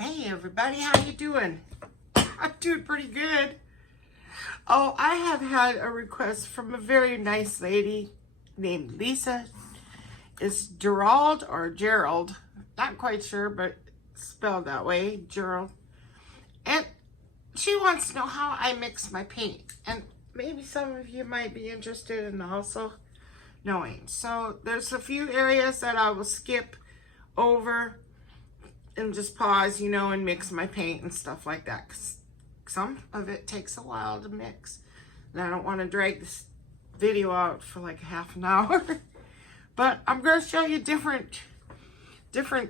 Hey everybody, how you doing? I'm doing pretty good. Oh, I have had a request from a very nice lady named Lisa. It's Gerald or Gerald, not quite sure, but spelled that way, Gerald. And she wants to know how I mix my paint. And maybe some of you might be interested in also knowing. So there's a few areas that I will skip over and just pause, and mix my paint and stuff like that. 'Cause some of it takes a while to mix. And I don't want to drag this video out for like half an hour. But I'm going to show you different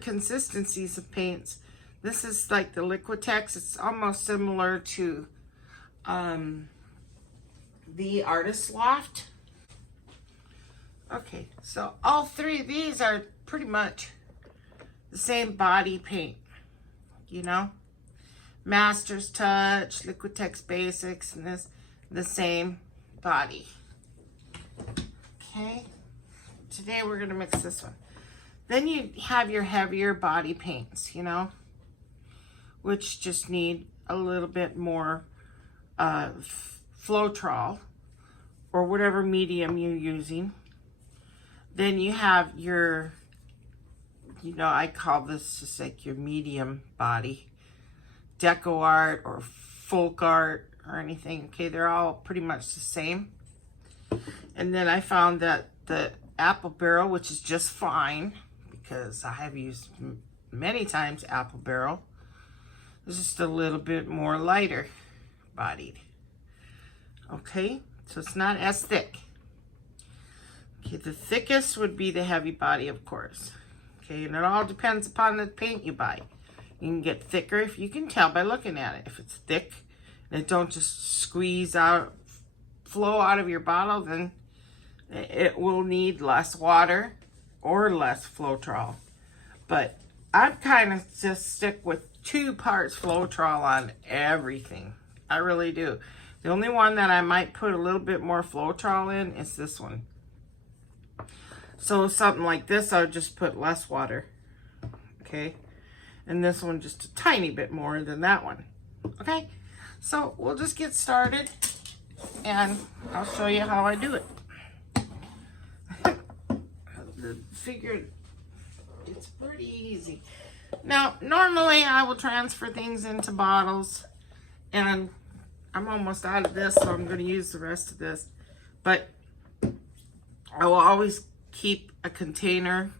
consistencies of paints. This is like the Liquitex. It's almost similar to the Artist Loft. Okay, so all three of these are pretty much the same body paint, Master's Touch, Liquitex Basics, and this, the same body. Okay, today we're gonna mix this one. Then you have your heavier body paints, which just need a little bit more floetrol or whatever medium you're using. Then you have your, I call this just like your medium body, deco art or folk art or anything. Okay, they're all pretty much the same. And then I found that the apple barrel, which is just fine because I have used many times apple barrel, is just a little bit more lighter bodied. Okay, so it's not as thick. Okay, the thickest would be the heavy body, of course. Okay, and it all depends upon the paint you buy. You can get thicker if you can tell by looking at it. If it's thick and it don't just squeeze out, flow out of your bottle, then it will need less water or less floetrol. But I'm kind of just stick with 2 parts floetrol on everything. I really do. The only one that I might put a little bit more floetrol in is this one. So something like this, I would just put less water, okay? And this one just a tiny bit more than that one, okay? So we'll just get started, and I'll show you how I do it. Figured it's pretty easy. Now, normally I will transfer things into bottles, and I'm almost out of this, so I'm going to use the rest of this. But I will always keep a container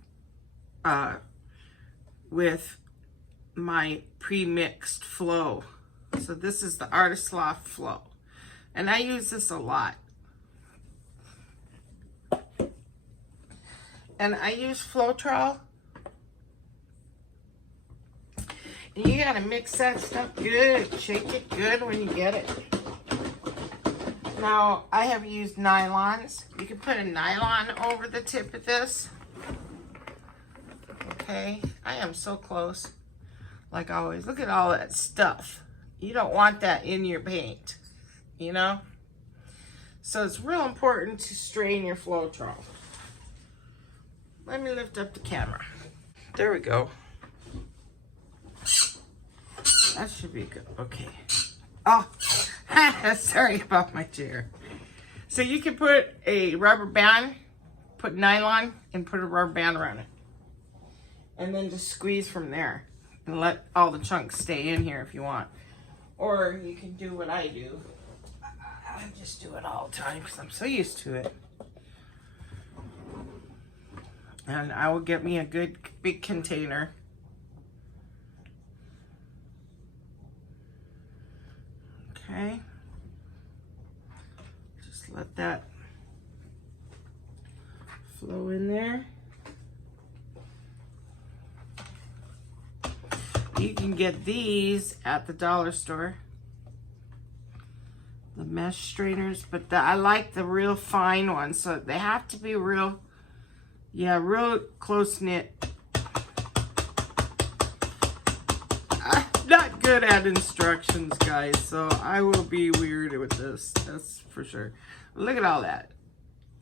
with my pre-mixed flow. So this is the Artist Loft flow, and I use this a lot. And I use floetrol, and you gotta mix that stuff good. Shake it good when you get it. Now, I have used nylons. You can put a nylon over the tip of this. Okay, I am so close. Like always, look at all that stuff. You don't want that in your paint, So it's real important to strain your floetrol. Let me lift up the camera. There we go. That should be good. Okay. Oh, sorry about my chair. So you can put a rubber band, put nylon, and put a rubber band around it. And then just squeeze from there. And let all the chunks stay in here if you want. Or you can do what I do. I just do it all the time because I'm so used to it. And I will get me a good big container. Okay, just let that flow in there. You can get these at the dollar store, the mesh strainers, but I like the real fine ones, so they have to be real close knit. Not good at instructions, guys, so I will be weird with this, that's for sure. Look at all that.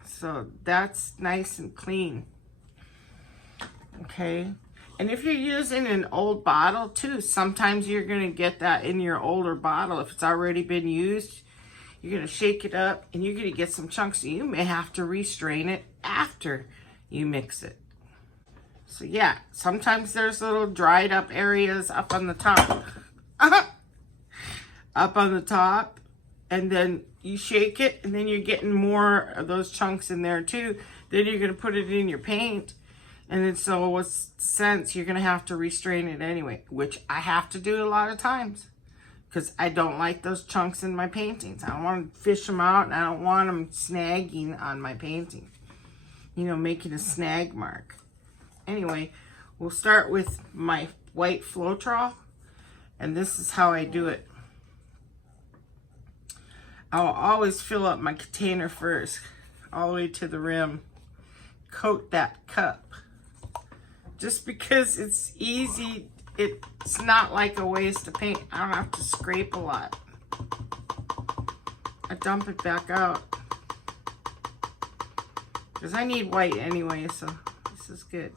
So that's nice and clean. Okay, And if you're using an old bottle too, sometimes you're going to get that in your older bottle. If it's already been used, you're going to shake it up and you're going to get some chunks. You may have to restrain it after you mix it. So yeah, sometimes there's little dried up areas up on the top. Up on the top. And then you shake it and then you're getting more of those chunks in there too. Then you're going to put it in your paint. And then so what's the sense? You're going to have to restrain it anyway, which I have to do a lot of times because I don't like those chunks in my paintings. I don't want to fish them out and I don't want them snagging on my painting. You know, making a snag mark. Anyway, we'll start with my white floetrol. And this is how I do it. I'll always fill up my container first, all the way to the rim. Coat that cup. Just because it's easy, it's not like a waste of paint. I don't have to scrape a lot. I dump it back out. Because I need white anyway, so this is good.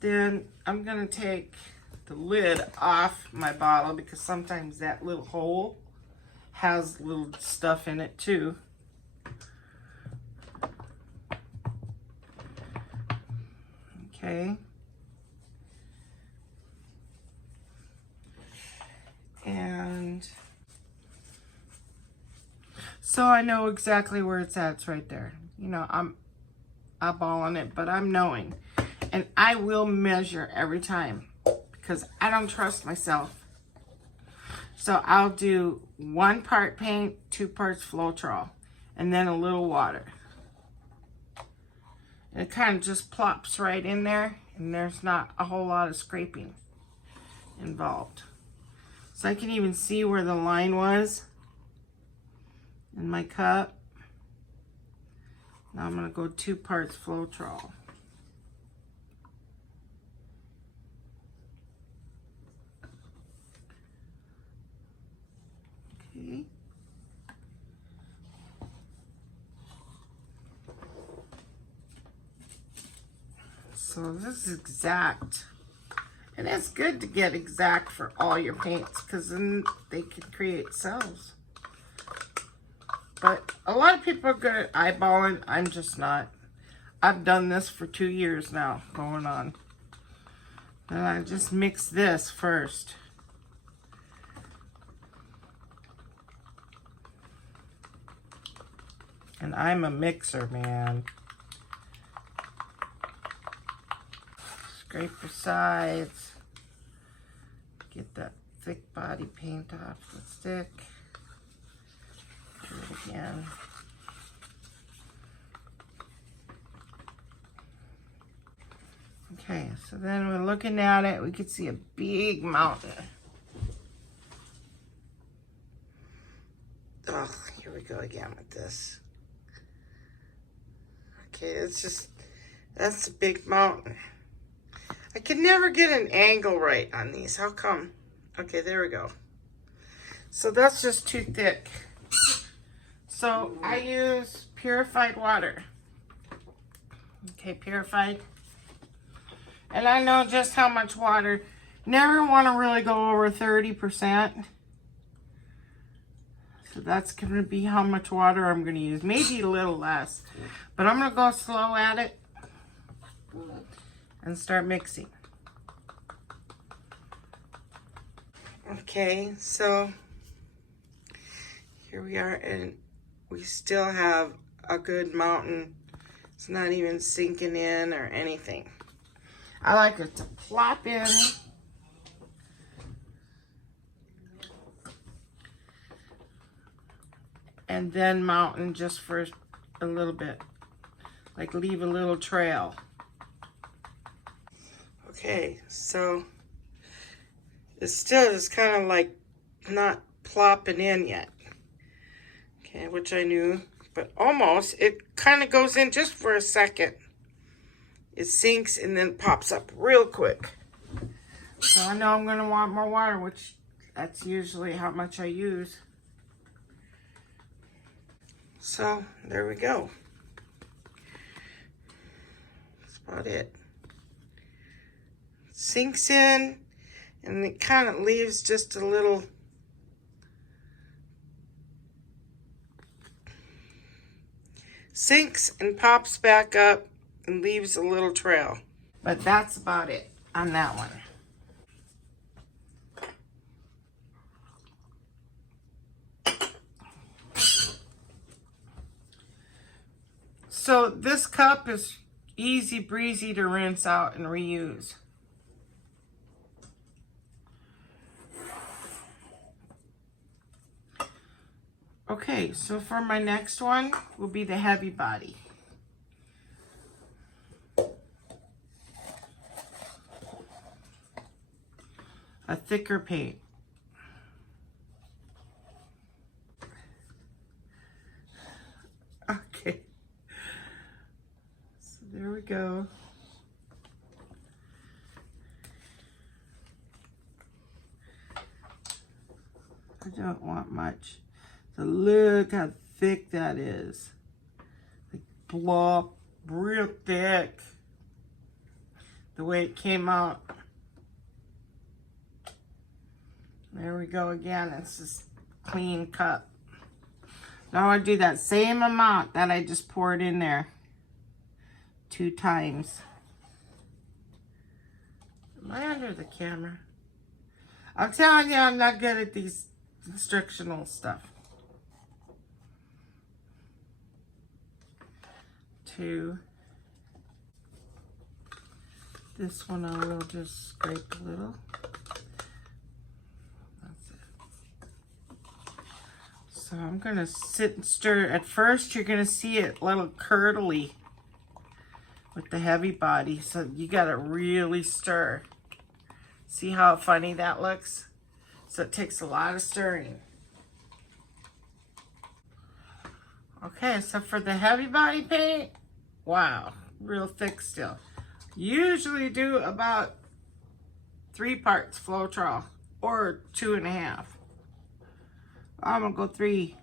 Then I'm going to take the lid off my bottle because sometimes that little hole has little stuff in it too. Okay. And so I know exactly where it's at. It's right there. You know, I'm eyeballing it, but I'm knowing. And I will measure every time because I don't trust myself. So I'll do 1 part paint, 2 parts floetrol, and then a little water. And it kind of just plops right in there, and there's not a whole lot of scraping involved. So I can even see where the line was in my cup. Now I'm going to go 2 parts floetrol. Okay. So this is exact. And it's good to get exact for all your paints because then they can create cells. But a lot of people are good at eyeballing. I'm just not. I've done this for 2 years now, going on. And I just mix this first. And I'm a mixer, man. Scrape the sides. Get that thick body paint off the stick. Do it again. Okay, so then we're looking at it. We could see a big mountain. Oh, here we go again with this. Okay, it's just, that's a big mountain. I can never get an angle right on these. How come? Okay, there we go. So that's just too thick. So I use purified water. Okay, purified. And I know just how much water. Never want to really go over 30%. So that's going to be how much water I'm going to use. Maybe a little less. But I'm going to go slow at it and start mixing. Okay, so here we are, and we still have a good mountain. It's not even sinking in or anything. I like it to plop in. And then mountain just for a little bit. Like leave a little trail. Okay, so it still is kind of like not plopping in yet. Okay, which I knew, but almost. It kind of goes in just for a second. It sinks and then pops up real quick. So I know I'm going to want more water, which that's usually how much I use. So there we go. That's about it. sinks in, and it kind of leaves just a little sinks and pops back up and leaves a little trail. But that's about it on that one. So this cup is easy breezy to rinse out and reuse. Okay, so for my next one will be the heavy body. A thicker paint. Okay. So there we go. I don't want much. So look how thick that is. Like blob, real thick. The way it came out. There we go again. It's this clean cup. Now I do that same amount that I just poured in there 2 times. Am I under the camera? I'm telling you, I'm not good at these instructional stuff. 2. This one I will just scrape a little. That's it. So I'm gonna sit and stir. At first you're gonna see it a little curdly with the heavy body, so you gotta really stir. See how funny that looks? So it takes a lot of stirring. Okay, so for the heavy body paint, wow, real thick still. Usually do about 3 parts floetrol or 2.5. I'm gonna go 3.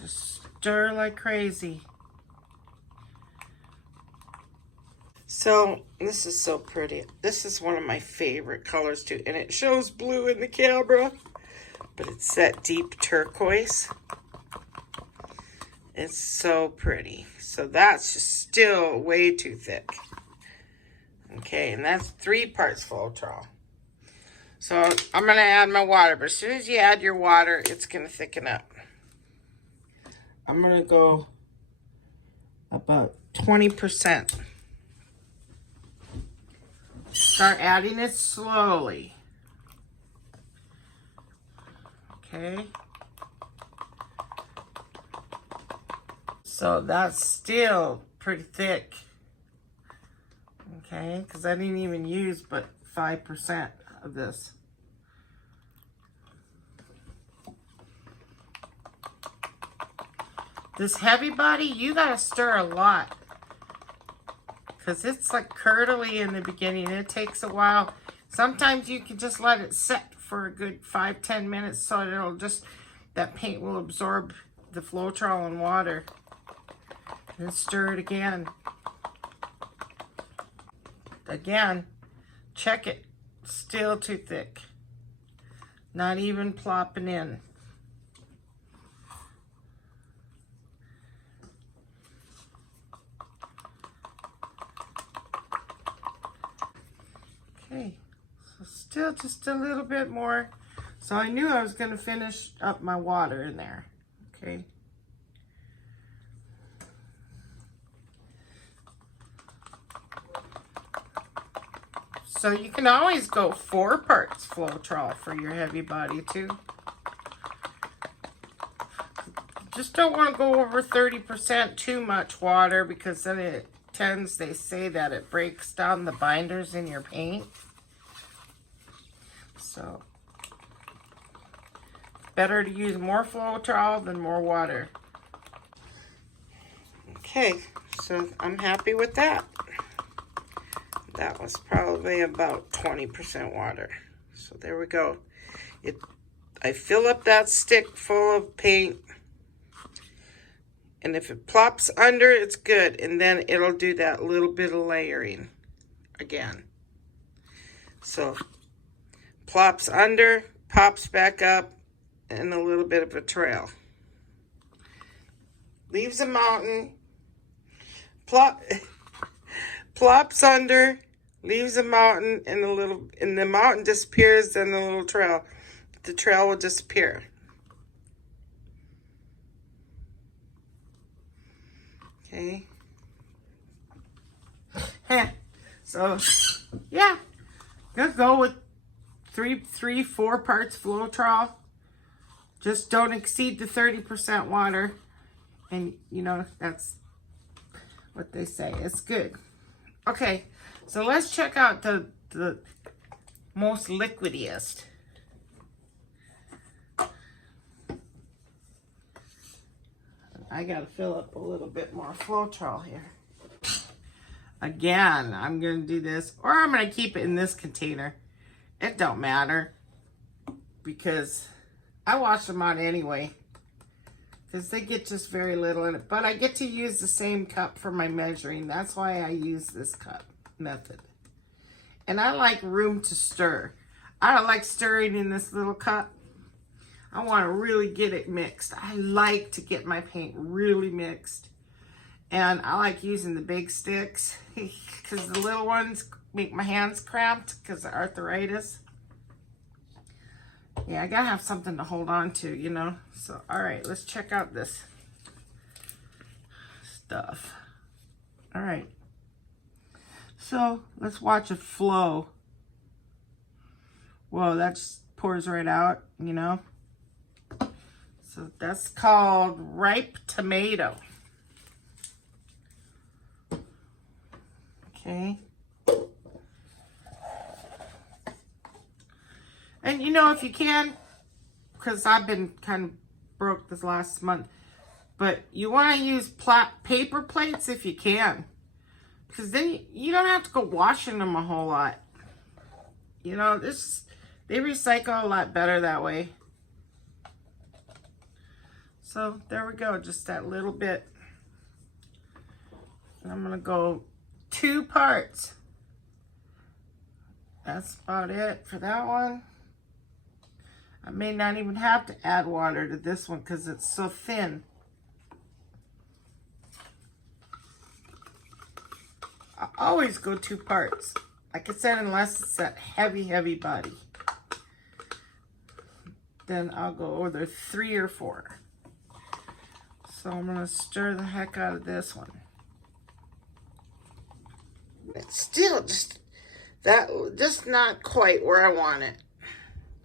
Just stir like crazy. So this is so pretty. This is one of my favorite colors too, and it shows blue in the camera, but it's that deep turquoise. It's so pretty. So that's just still way too thick. Okay, and that's 3 parts floetrol. So I'm gonna add my water, but as soon as you add your water, it's gonna thicken up. I'm gonna go about 20%. Start adding it slowly. Okay. So that's still pretty thick. Okay, because I didn't even use but 5% of this. This heavy body, you gotta stir a lot. Because it's like curdly in the beginning. It takes a while. Sometimes you can just let it set for a good 5-10 minutes so it'll just, that paint will absorb the floetrol and water. And stir it again. Again, check it. Still too thick. Not even plopping in. Okay, so still just a little bit more. So I knew I was going to finish up my water in there. Okay. So you can always go 4 parts floetrol for your heavy body too. Just don't want to go over 30% too much water, because then it tends, they say that it breaks down the binders in your paint. So better to use more floetrol than more water. Okay, so I'm happy with that. That was probably about 20% water. So there we go. I fill up that stick full of paint. And if it plops under, it's good. And then it'll do that little bit of layering again. So, plops under, pops back up, and a little bit of a trail. Leaves a mountain, plops under, leaves a mountain, and the mountain disappears, then the little trail. The trail will disappear. Okay. So, yeah. Just go with 4 parts floetrol. Just don't exceed the 30% water. And, you know, that's what they say. It's good. Okay. So, let's check out the most liquidiest. I gotta fill up a little bit more floetrol here. Again, I'm gonna do this, or I'm gonna keep it in this container. It don't matter, because I wash them out anyway, because they get just very little in it. But I get to use the same cup for my measuring. That's why I use this cup method. And I like room to stir. I don't like stirring in this little cup. I want to really get it mixed. I like to get my paint really mixed. And I like using the big sticks because the little ones make my hands cramped because of arthritis. Yeah, I gotta have something to hold on to, you know. So, all right, let's check out this stuff. All right. So, let's watch it flow. Whoa, that just pours right out, you know. So that's called ripe tomato. Okay. And you know, if you can, because I've been kind of broke this last month, but you want to use paper plates if you can. Because then you don't have to go washing them a whole lot. You know, they recycle a lot better that way. So there we go, just that little bit. And I'm gonna go 2 parts. That's about it for that one. I may not even have to add water to this one because it's so thin. I always go 2 parts. Like I said, unless it's that heavy body. Then I'll go either 3 or 4. So I'm gonna stir the heck out of this one. It's still just not quite where I want it.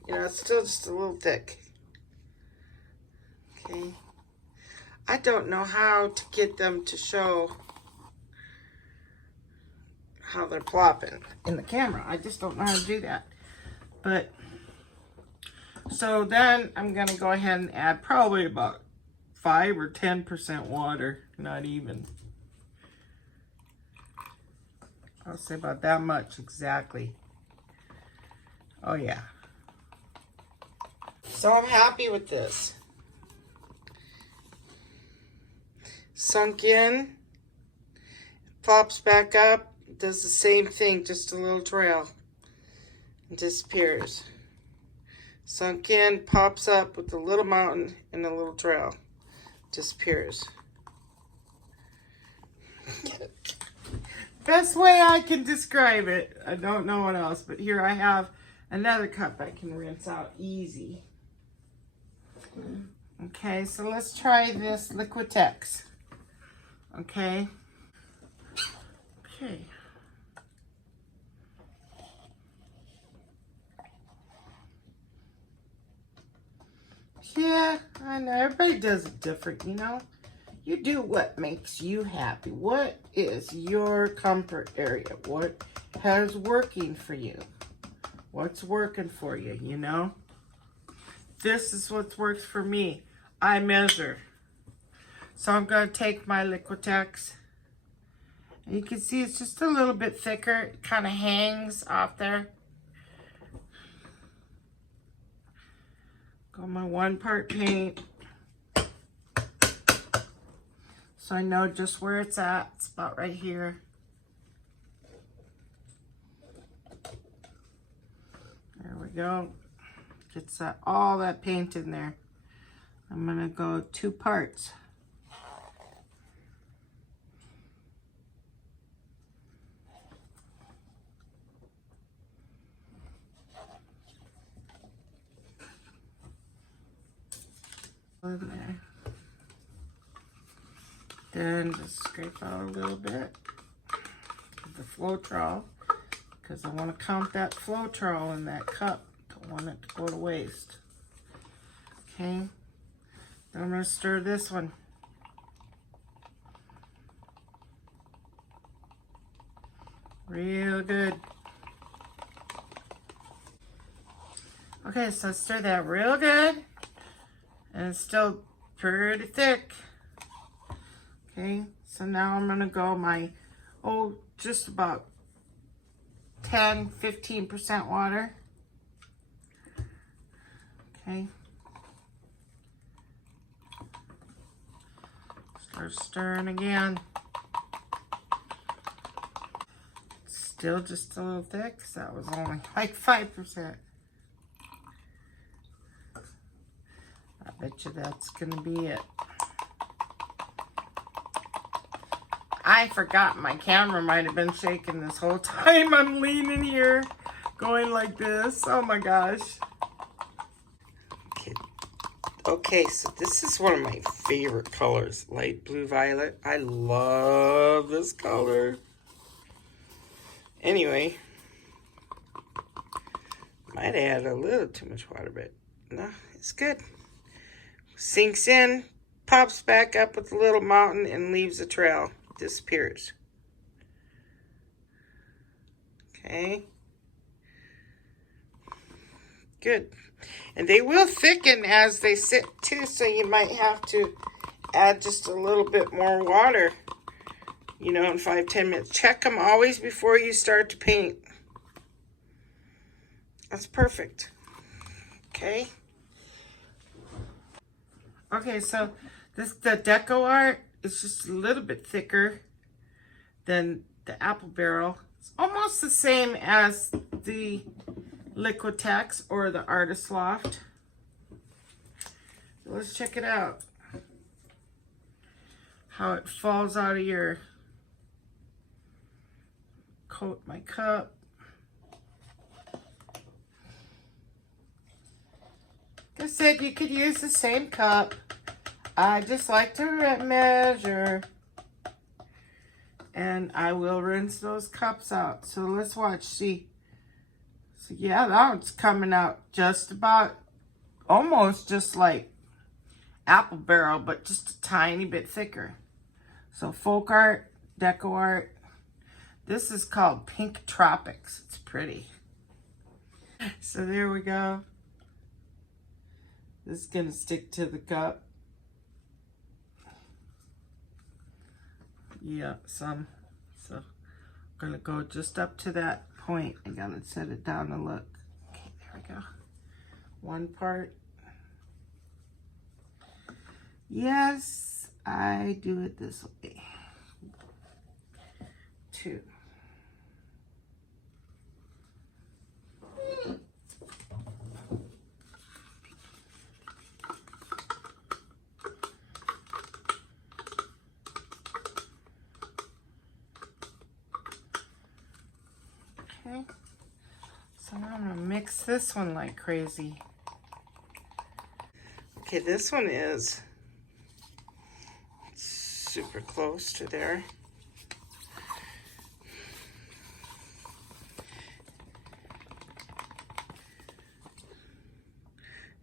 You know, it's still just a little thick. Okay. I don't know how to get them to show how they're plopping in the camera. I just don't know how to do that. But, so then I'm gonna go ahead and add probably about 5 or 10% water, not even. I'll say about that much exactly. Oh yeah. So I'm happy with this. Sunk in, pops back up, does the same thing, just a little trail, and disappears. Sunk in, pops up with a little mountain and a little trail. Disappears. Best way I can describe it. I don't know what else, but here I have another cup I can rinse out easy. Okay, so let's try this Liquitex. Okay. Okay. Yeah, I know. Everybody does it different, you know. You do what makes you happy. What is your comfort area? What has working for you? What's working for you, you know? This is what works for me. I measure. So I'm going to take my Liquitex. And you can see it's just a little bit thicker. It kind of hangs off there. Got my 1 part paint. So I know just where it's at. It's about right here. There we go. Gets that, all that paint in there. I'm gonna go 2 parts. In there. Then just scrape out a little bit of the floetrol, because I want to count that floetrol in that cup. Don't want it to go to waste. Okay, then I'm going to stir this one. Real good. Okay, so stir that real good. And it's still pretty thick. Okay, so now I'm gonna go my, just about 10-15% water. Okay. Start stirring again. Still just a little thick, because that was only like 5%. I bet you that's gonna be it. I forgot my camera might have been shaking this whole time. I'm leaning here, going like this. Oh my gosh. Okay, so this is one of my favorite colors, light blue violet. I love this color. Anyway, might add a little too much water, but no, it's good. Sinks in, pops back up with a little mountain, and leaves a trail. Disappears. Okay. Good. And they will thicken as they sit too, so you might have to add just a little bit more water, you know, in 5-10 minutes. Check them always before you start to paint. That's perfect. Okay. Okay, so the deco art is just a little bit thicker than the apple barrel. It's almost the same as the Liquitex or the Artist Loft. So let's check it out. How it falls out of your coat my cup. Like I said, you could use the same cup. I just like to measure. And I will rinse those cups out. So let's watch, see. So yeah, that one's coming out just about, almost just like apple barrel, but just a tiny bit thicker. So folk art, deco art. This is called Pink Tropics. It's pretty. So there we go. This is gonna stick to the cup. Yeah, some. So I'm gonna go just up to that point. I gotta set it down and look. Okay, there we go. 1 part. Yes, I do it this way. 2. Okay, so now I'm gonna mix this one like crazy. Okay, this one is super close to there.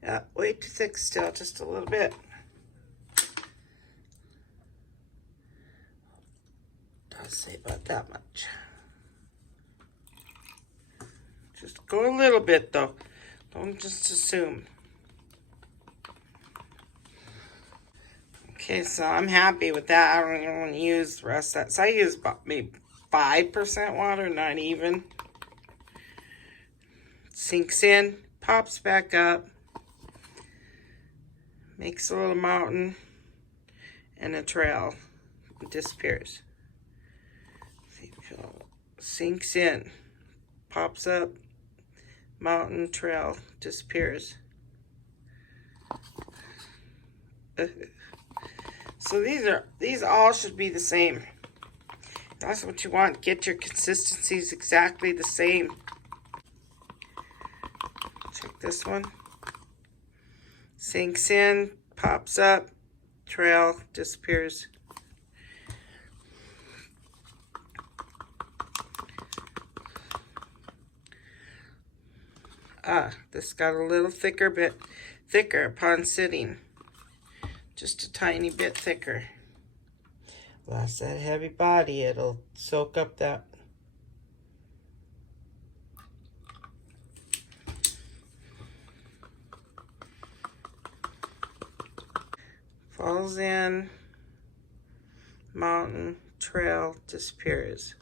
Yeah, way too thick still, just a little bit. I'll say about that much. Just go a little bit though. Don't just assume. Okay, so I'm happy with that. I don't even want to use the rest of that. So I use about maybe 5% water, not even. Sinks in, pops back up. Makes a little mountain and a trail. It disappears. Sinks in, pops up, mountain, trail, disappears. So these all should be the same. That's what you want. Get your consistencies exactly the same. Check this one. Sinks in, pops up, trail, disappears. This got a little thicker, bit thicker upon sitting. Just a tiny bit thicker. Well, that's that heavy body. It'll soak up that. Falls in, mountain, trail, disappears.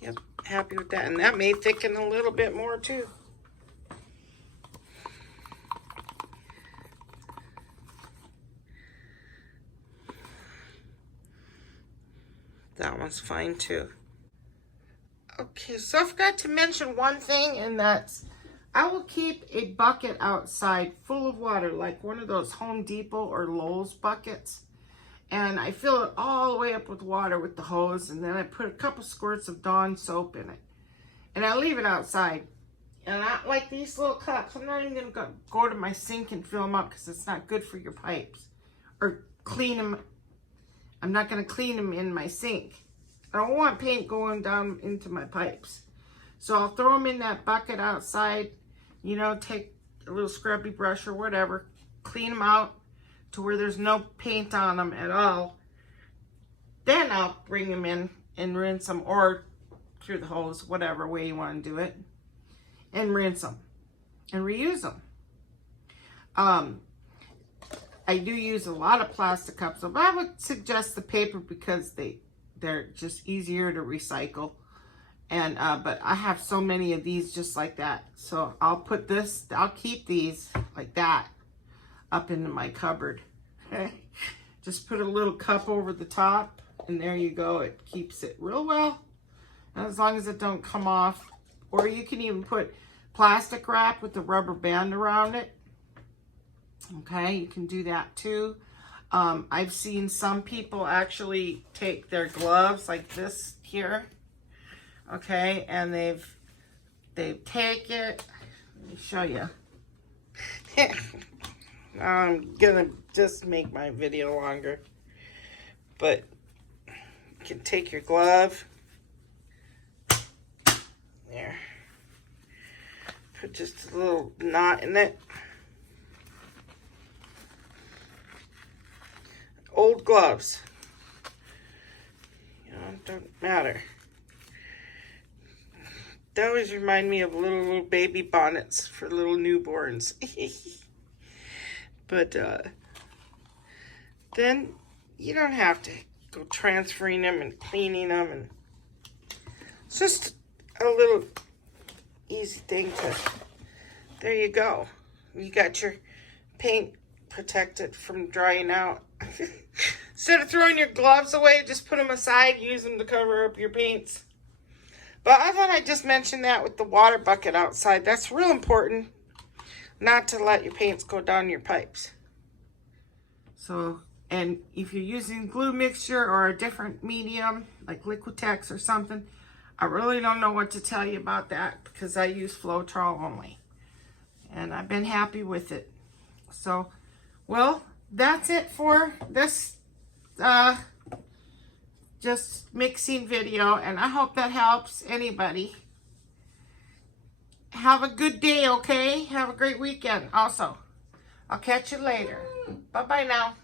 Yep, happy with that. And that may thicken a little bit more too. That one's fine too. Okay, so I forgot to mention one thing, and that's I will keep a bucket outside full of water, like one of those Home Depot or Lowe's buckets. And I fill it all the way up with water with the hose, and then I put a couple squirts of Dawn soap in it. And I leave it outside. And I like these little cups. I'm not even going to go to my sink and fill them up because it's not good for your pipes. Or clean them. I'm not going to clean them in my sink. I don't want paint going down into my pipes. So I'll throw them in that bucket outside. You know, take a little scrubby brush or whatever. Clean them out to where there's no paint on them at all. Then I'll bring them in and rinse them, or through the hose, whatever way you want to do it, and rinse them and reuse them. I do use a lot of plastic cups, but I would suggest the paper because they're just easier to recycle. And but I have so many of these just like that, so I'll keep these like that up into my cupboard. Okay, just put a little cup over the top, and there you go. It keeps it real well, as long as it don't come off. Or you can even put plastic wrap with the rubber band around it. Okay, you can do that too. I've seen some people actually take their gloves like this here, okay, and they take it. Let me show you. I'm gonna just make my video longer, but you can take your glove there, put just a little knot in it. Old gloves, you know, don't matter. They always remind me of little baby bonnets for little newborns. But then you don't have to go transferring them and cleaning them, and it's just a little easy thing to, there you go. You got your paint protected from drying out. Instead of throwing your gloves away, just put them aside, use them to cover up your paints. But I thought I'd just mention that with the water bucket outside. That's real important, not to let your paints go down your pipes. So, and if you're using glue mixture or a different medium, like Liquitex or something, I really don't know what to tell you about that because I use floetrol only. And I've been happy with it. So, well, that's it for this just mixing video, and I hope that helps anybody. Have a good day, okay? Have a great weekend also. I'll catch you later. Bye-bye now.